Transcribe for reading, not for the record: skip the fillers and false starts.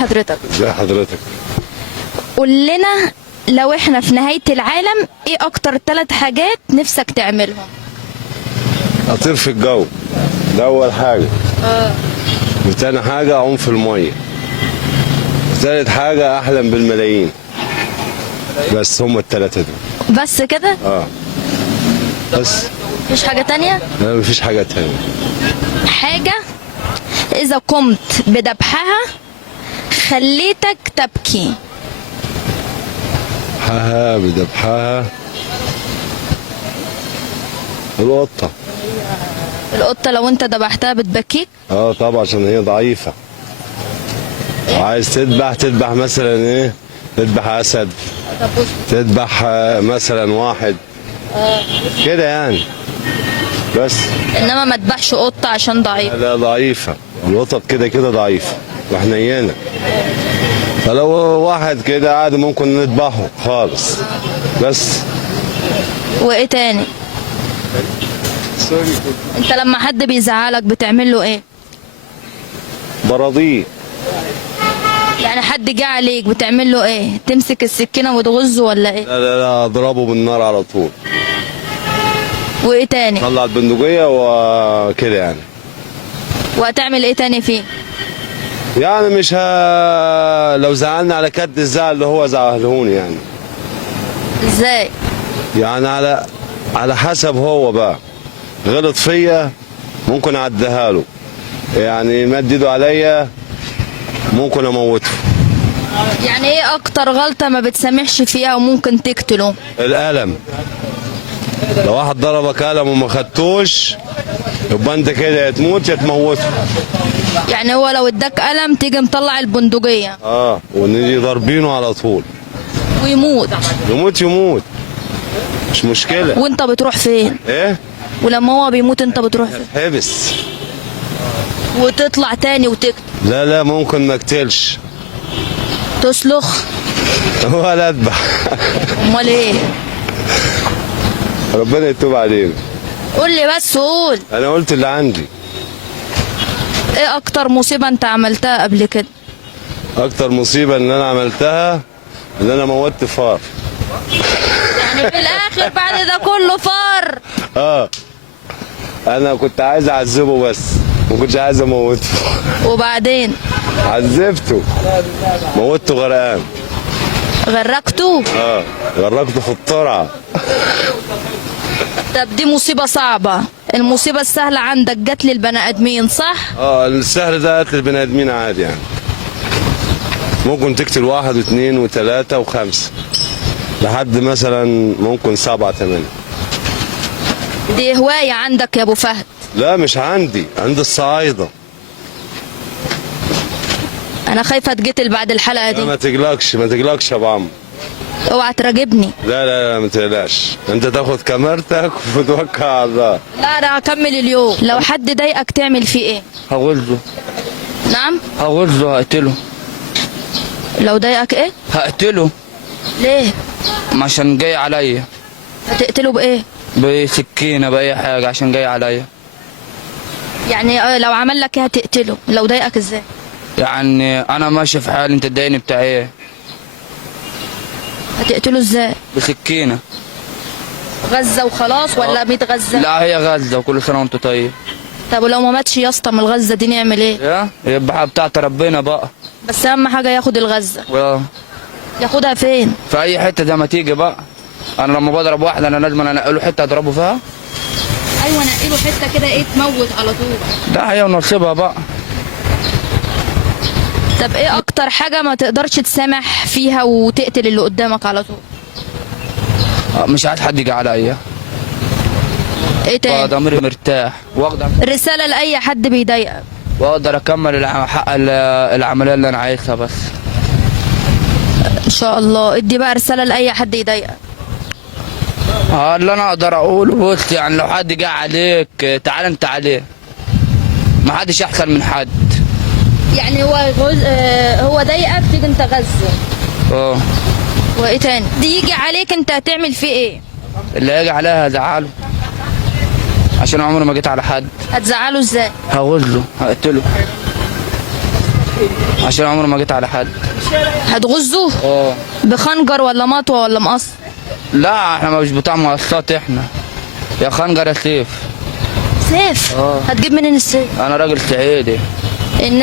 حضرتك؟ ازي حضرتك؟ قول لنا، لو احنا في نهاية العالم ايه اكتر 3 حاجات نفسك تعملهم؟ اطير في الجو، ده اول حاجه. وتاني حاجه اعوم في الميه. وتالت حاجه احلم بالملايين. بس هم الثلاثه دول. بس كده؟ بس. مفيش حاجة تانية؟ لا مفيش حاجه تانية. حاجة اذا قمت بذبحها خليتك تبكي. حها بذبحها. القطه. القطة لو انت ذبحتها بتبكيك؟ طبعا عشان هي ضعيفه. عايز تذبح مثلا ايه؟ تذبح اسد، طب بص. تذبح مثلا واحد كده يعني. بس. انما ما تذبحش قطة عشان ضعيف. لا ضعيفة، القطط كده كده ضعيفة وحنينة. فلو واحد كده عادي ممكن نذبحه خالص. بس. وايه تاني؟ انت لما حد بيزعلك بتعمل له ايه؟ براضيه. يعني حد جه عليك بتعمل له ايه؟ تمسك السكينة وتغزه ولا ايه؟ لا اضربه بالنار على طول. وايه تاني؟ طلع البندقية وكده يعني. وهتعمل ايه تاني فيه؟ يعني مش لو زعلنا على كد الزعل اللي هو زعلهوني يعني. ازاي؟ يعني على حسب هو بقى. غلط فيا ممكن اعديها له. يعني مد ايده عليا ممكن اموته. يعني ايه اكتر غلطة ما بتسامحش فيها وممكن تقتله؟ القلم. لو واحد ضربك قلم وما خدتوش يبقى انت كده يا تموت يا تموته. يعني هو لو اداك قلم تيجي مطلع البندقية ونيجي ضاربينه على طول ويموت؟ يموت مش مشكلة. وانت بتروح فين؟ ايه؟ ولما هو بيموت انت بتروح فين؟ حبس. وتطلع تاني وتقتل؟ لا ممكن ما اقتلش. تسلخ؟ ولا اذبح. امال ايه؟ ربنا يتوب علينا. قول لي بس، قول. انا قلت اللي عندي. ايه اكتر مصيبة انت عملتها قبل كده؟ اكتر مصيبة ان انا عملتها ان انا موتت فار. يعني في الاخر بعد ده كله فار؟ انا كنت عايز اعذبه بس ما كنتش عايز اموته. وبعدين؟ عذبته، موته غرقان. غرقته؟ غرقته في الترعه. طب دي مصيبة صعبة. المصيبة السهلة عندك جت للبني ادمين صح؟ السهل ده قتل البني ادمين عادي يعني. ممكن تقتل 1 و2 و3 و5 لحد مثلا ممكن 7 8. دي هواية عندك يا ابو فهد؟ لا مش عندي، عند الصعايدة. انا خايفة اتقتل بعد الحلقة دي. ما تقلقش يا ابو عم. اوعى تراجبني. لا ما تقلقش، انت تاخد كاميرتك وتوكل على الله. لا انا هكمل اليوم. لو حد ضايقك تعمل فيه ايه؟ هغزه. نعم؟ هغزه، هقتله. لو ضايقك ايه؟ هقتله. ليه؟ عشان جاي عليا. هتقتله بايه؟ بسكينة، بأي حاجة، عشان جاي عليا. يعني لو عمل لك ايه هتقتله؟ لو ضايقك ازاي؟ يعني انا ماشي في حالي، انت تضايقني بتاع ايه؟ هتقتله ازاي؟ بسكينة. غزة وخلاص ولا 100 غزة؟ لا هي غزة، وكل سنة وانت طيب. طب ولو ما ماتش يا اسطى من الغزة دي نعمل ايه؟ يبقى بتاعت ربنا بقى. بس اهم حاجة ياخد الغزة. ياخدها فين؟ في اي حتة زي ما تيجي بقى. انا لما بضرب واحد انا لازم انقله حتة اضربه فيها. ايوه نقله حتة كده ايه تموت على طول. ده هي ونصيبها بقى. طب ايه اكتر حاجة ما تقدرش تسامح فيها وتقتل اللي قدامك على طول؟ مش عايز حد يجي عليا. ايه تاني؟ ضميري مرتاح واقدر. رسالة لأي حد بيضايقك. واقدر اكمل حق العملية اللي انا عايزها بس. ان شاء الله. ادي بقى رسالة لأي حد يضايقك. اللي انا اقدر اقوله بص، يعني لو حد جه عليك تعال انت عليه. ما حدش احسن من حد. يعني هو ضايقك تيجي انت غزه. وايه تاني؟ دي يجي عليك انت هتعمل فيه ايه؟ اللي هيجي عليها هزعله، عشان عمري ما جيت على حد. هتزعله ازاي؟ هغزه، هقتله. عشان عمري ما جيت على حد. هتغزه بخنجر ولا مطوه ولا مقص؟ لا احنا مش بتاع مقصات، احنا يا خنجر يا سيف. سيف؟ هتجيب منين السيف؟ انا راجل صعيدي.